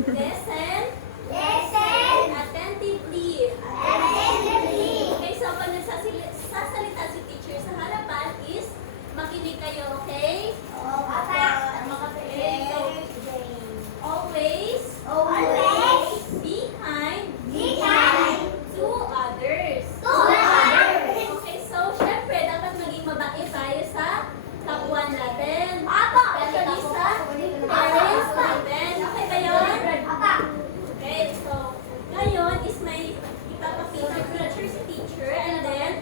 Listen. Attentively. Okay, so pag nagsasalita si teacher sa harapan is makinig kayo, okay? Okay, so always be kind to others. Okay, so syempre dapat maging mabait tayo sa kapwa natin. Especially sa parents natin. Okay ba yun? Okay, so ngayon is may ipapakita teacher si teacher and then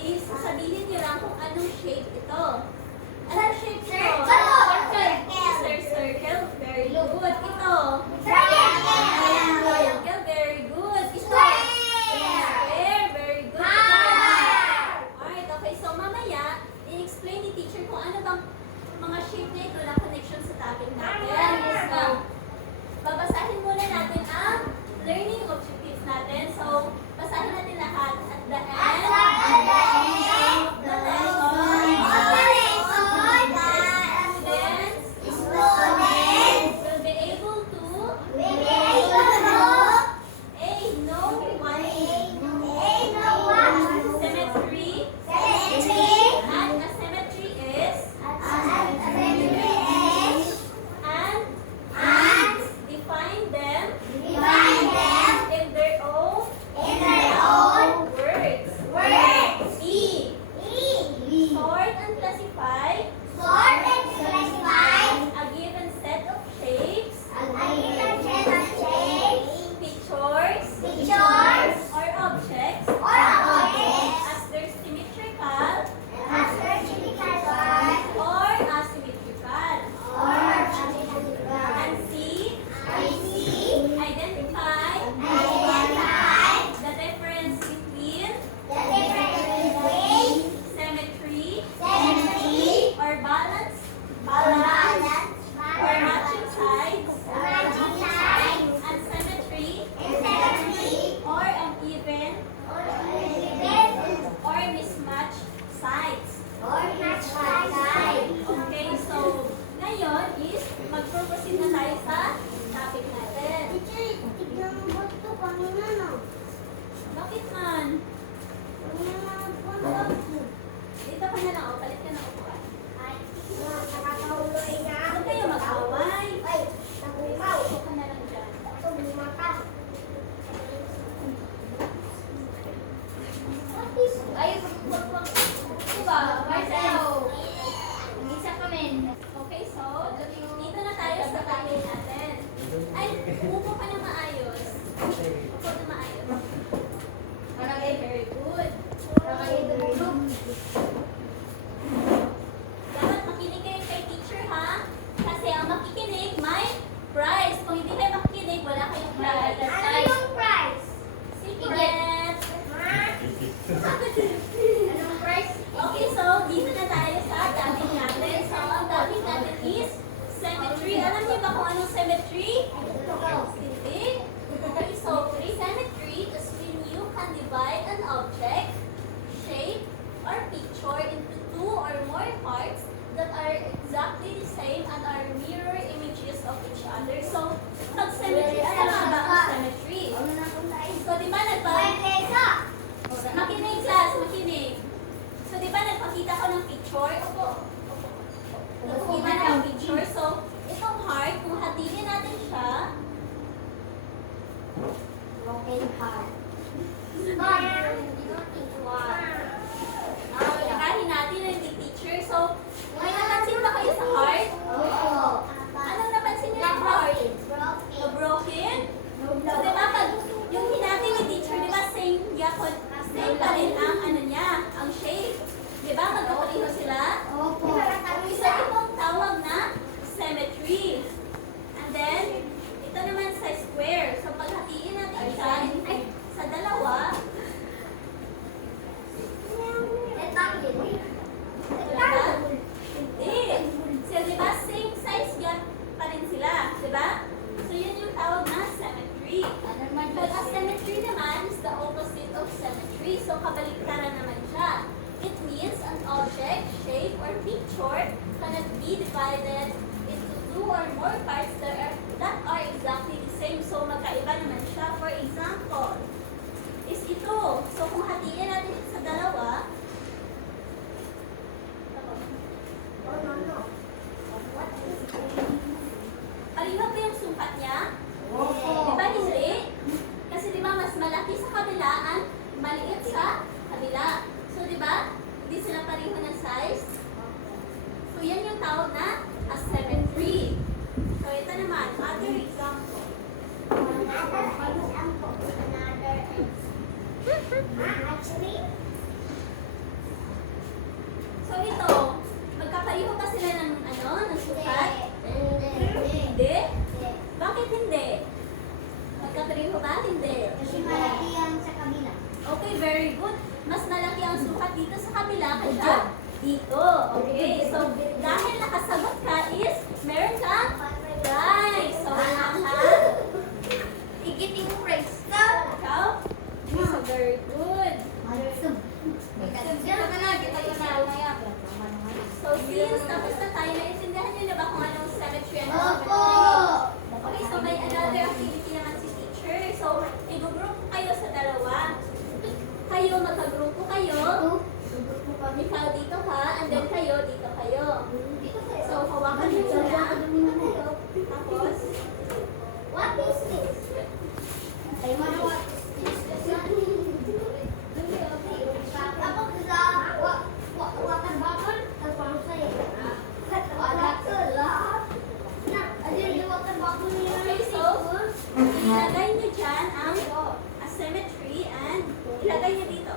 is sasabihin niyo lang kung anong shape ito. Anong shape ito? Circle. Very good. Ito. Triangle. Very good. Ito. Square. Very good. Alright, okay. So mamaya, i-explain ni teacher kung ano bang mga shape na ito na connection sa topic natin. So, babasahin muna natin ang learning objectives natin. So, basahin natin lahat at the end of the students will be able to know what symmetry and asymmetry is and define them in their own words. E. Sort and classify a given set of shapes, pictures, or objects as their symmetrical or asymmetrical. And C. Identify the difference between symmetry or balance or matching sides and symmetry or uneven or mismatched sides. Okay, so ngayon is mag-proceed na tayo sa topic natin. Bakit man? Dito ka na lang, o palit ka na upuan. Huwag kayo mag-away. Upo ka na lang dyan. Diba? Marcelo. Okay, so dito na tayo sa topic natin. Ay, upo ka na maayos. Upo na maayos. Okay, very good. Dapat makinig kayo kay teacher, ha? Kasi ang makikinig may prize. Kung hindi kayo makikinig, wala kayong prize. Secret. Okay, so dito na tayo sa topic natin. So ang topic natin is symmetry. Alam niyo ba kung anong symmetry? Hindi. Okay, so symmetry is when you can divide an object, shape, or picture into two or more parts that are exactly the same and are mirror images of each other. So, pag symmetry, alam mo ba ang symmetry? So, di ba makinig class, makinig. So, di ba nagpakita ko ng picture? Nagpakita ng picture. So, itong heart, kung hatiin natin siya, niya? Di ba hindi? Kasi di ba mas malaki sa kabilaan, maliit sa kabila. So di ba? Hindi sila pareho ng size. So yan yung tawag na asymmetry. So ito naman, other example. So ito, magkapareho ba sila ng ng sukat? Hindi? Bakit hindi? Magkapareho ba? Hindi. Okay, very good. Mas malaki ang sukat dito sa kabila kaysa dito. Okay, so dahil nakasagot ka is meron kang prize. So Igiting praise. ikaw? So very good. So since tapos na tayo, naiintindihan niyo na ba kung anong symmetry and Okay, so may another activity naman si teacher. So, i-group kayo sa dalawa. Kayo, magka-grupo kayo. Ikaw dito ka, and then kayo, dito kayo. So, hawakan niyo na. Tapos, What is this? Water bottle? okay, so, ilagay niyo dyan ang asymmetry and ilagay niyo dito.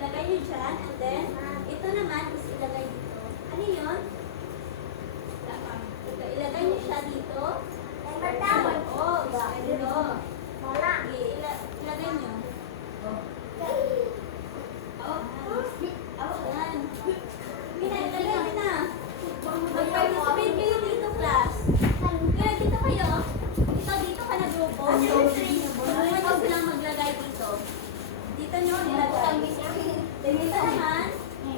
Ilagay niyo dyan, and then, ito naman is ilagay dito. Ano yun? Ito, ilagay niyo siya dito. Oo, dito. Ilagay niyo. Yan. Ilagay niyo na. Mag-participate kayo dito, class. Kaya dito kayo. Dito ka na grupo. Ano silang maglagay dito? Dito nyo nilagay. Dito naman,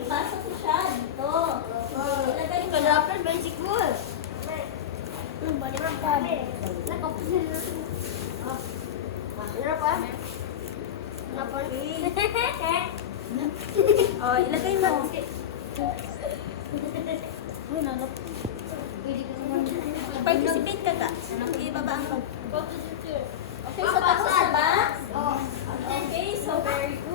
pasok ko siya dito. Ilagay nyo. Oh, ilagay mo. Participate ka ka. Ibaba ang Okay, so tapos na ba? Okay, so very good.